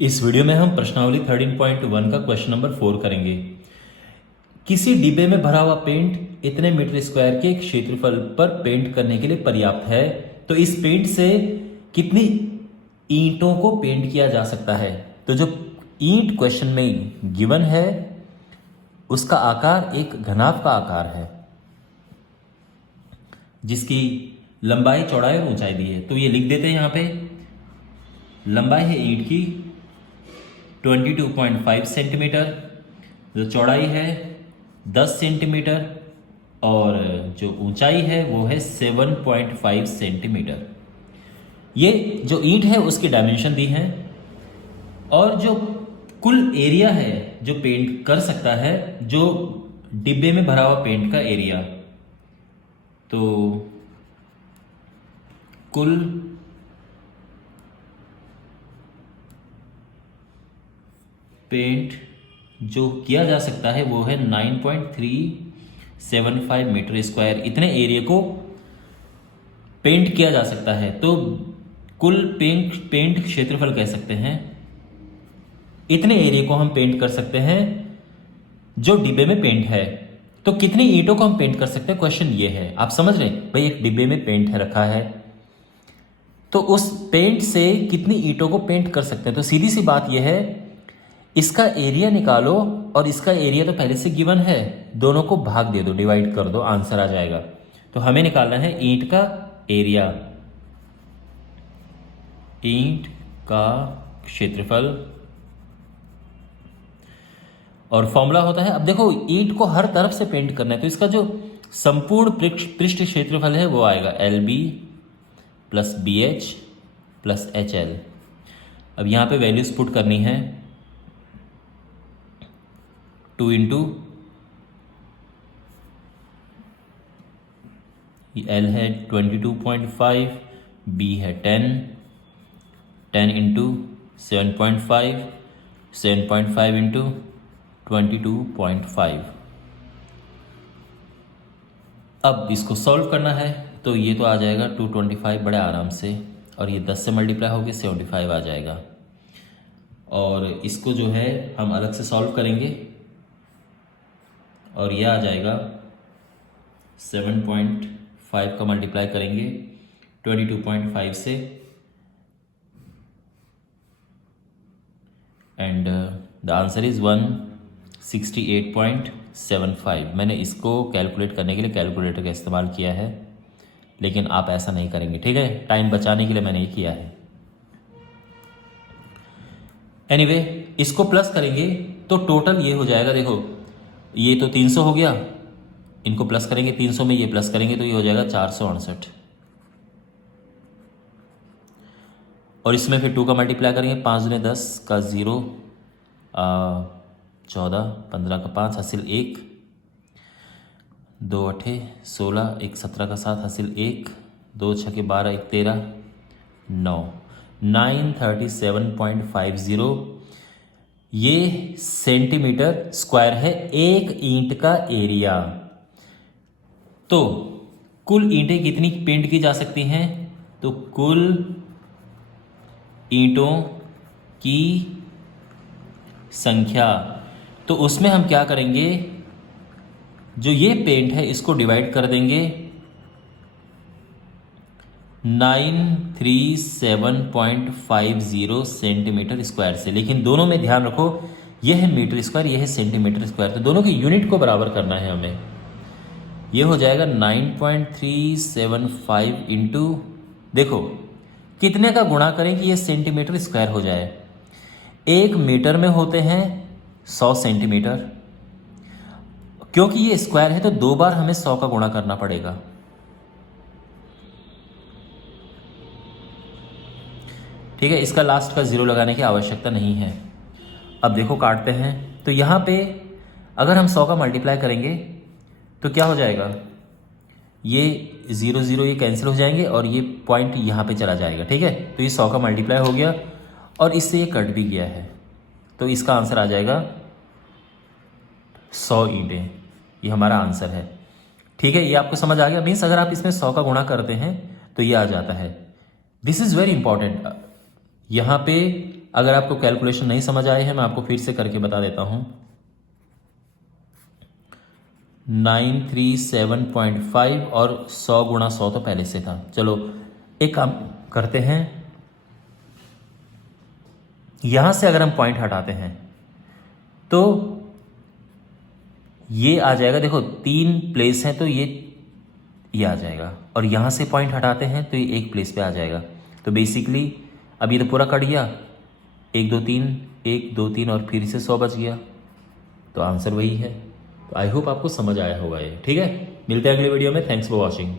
इस वीडियो में हम प्रश्नावली 13.1 का क्वेश्चन नंबर 4 करेंगे। किसी डिब्बे में भरा हुआ पेंट इतने मीटर स्क्वायर के क्षेत्रफल पर पेंट करने के लिए पर्याप्त है, तो इस पेंट से कितनी ईंटों को पेंट किया जा सकता है। तो जो ईंट क्वेश्चन में गिवन है उसका आकार एक घनाभ का आकार है जिसकी लंबाई, चौड़ाई और ऊंचाई दी है। तो ये लिख देते हैं। यहाँ पे लंबाई है ईंट की 22.5 सेंटीमीटर, जो चौड़ाई है 10 सेंटीमीटर और जो ऊंचाई है वो है 7.5 सेंटीमीटर। ये जो ईंट है उसकी डायमेंशन दी है और जो कुल एरिया है जो पेंट कर सकता है, जो डिब्बे में भरा हुआ पेंट का एरिया, तो कुल पेंट जो किया जा सकता है वो है 9.375 मीटर स्क्वायर। इतने एरिया को पेंट किया जा सकता है, तो कुल पेंट क्षेत्रफल कह सकते हैं। इतने एरिया को हम पेंट कर सकते हैं जो डिब्बे में पेंट है। तो कितनी ईंटों को हम पेंट कर सकते हैं, क्वेश्चन ये है। आप समझ रहे हैं भाई, एक डिब्बे में पेंट है रखा है तो उस पेंट से कितनी ईंटों को पेंट कर सकते हैं। तो सीधी सी बात यह है, इसका एरिया निकालो और इसका एरिया तो पहले से गिवन है, दोनों को भाग दे दो, डिवाइड कर दो, आंसर आ जाएगा। तो हमें निकालना है ईंट का एरिया, ईंट का क्षेत्रफल, और फॉर्मूला होता है, अब देखो ईंट को हर तरफ से पेंट करना है तो इसका जो संपूर्ण पृष्ठ क्षेत्रफल है वो आएगा LB plus BH plus HL। अब यहां पे वैल्यूज पुट करनी है। 2 इंटू L है 22.5, B है 10, 10 इंटू 7.5, 7.5 इंटू 22.5। अब इसको सॉल्व करना है तो ये तो आ जाएगा 225 बड़े आराम से, और ये 10 से मल्टीप्लाई होकर 75 आ जाएगा। और इसको जो है हम अलग से सॉल्व करेंगे और यह आ जाएगा 7.5 का मल्टीप्लाई करेंगे 22.5 से, एंड द आंसर इज 168.75। मैंने इसको कैलकुलेट करने के लिए कैलकुलेटर का इस्तेमाल किया है, लेकिन आप ऐसा नहीं करेंगे, ठीक है। टाइम बचाने के लिए मैंने ये किया है। एनीवे, इसको प्लस करेंगे तो टोटल ये हो जाएगा, देखो ये तो 300 हो गया, इनको प्लस करेंगे 300 में ये प्लस करेंगे तो ये हो जाएगा 468, और इसमें फिर 2 का मल्टीप्लाई करेंगे, 5 दूनी 10 का 0, 14, 15 का 5 हासिल 1, 2 8 16, 1 17 का 7 हासिल 1, 2 6 12, 1 13, 9, 937.50 ये सेंटीमीटर स्क्वायर है एक ईंट का एरिया। तो कुल ईंटें कितनी पेंट की जा सकती हैं, तो कुल ईंटों की संख्या, तो उसमें हम क्या करेंगे, जो ये पेंट है इसको डिवाइड कर देंगे 937.50 सेंटीमीटर स्क्वायर से। लेकिन दोनों में ध्यान रखो, यह है मीटर स्क्वायर, यह है सेंटीमीटर स्क्वायर, तो दोनों की यूनिट को बराबर करना है हमें। यह हो जाएगा 9.375 इंटू, देखो कितने का गुणा करें कि यह सेंटीमीटर स्क्वायर हो जाए। 1 मीटर में होते हैं 100 सेंटीमीटर, क्योंकि ये स्क्वायर है तो 2 बार हमें 100 का गुणा करना पड़ेगा। ठीक है, इसका लास्ट का 0 लगाने की आवश्यकता नहीं है। अब देखो काटते हैं तो यहां पे अगर हम 100 का मल्टीप्लाई करेंगे तो क्या हो जाएगा, ये 0 0 ये कैंसिल हो जाएंगे और ये पॉइंट यहाँ पे चला जाएगा। ठीक है, तो ये 100 का मल्टीप्लाई हो गया और इससे ये कट भी गया है, तो इसका आंसर आ जाएगा 100 ईंटें। ये हमारा आंसर है। ठीक है, ये आपको समझ आ गया। मीन्स अगर आप इसमें 100 का गुणा करते हैं तो ये आ जाता है। This is very important. यहाँ पे अगर आपको कैलकुलेशन नहीं समझ आए हैं मैं आपको फिर से करके बता देता हूं। 937.5 और 100 गुणा 100 तो पहले से था। चलो एक काम करते हैं, यहां से अगर हम पॉइंट हटाते हैं तो ये आ जाएगा। देखो 3 प्लेस है तो ये आ जाएगा, और यहां से पॉइंट हटाते हैं तो ये एक प्लेस पे आ जाएगा। तो बेसिकली अब ये तो पूरा कट गया, 1 2 3 1 2 3 और फिर से 100 बच गया। तो आंसर वही है। तो आई होप आपको समझ आया होगा ये। ठीक है, मिलते हैं अगले वीडियो में। Thanks for watching.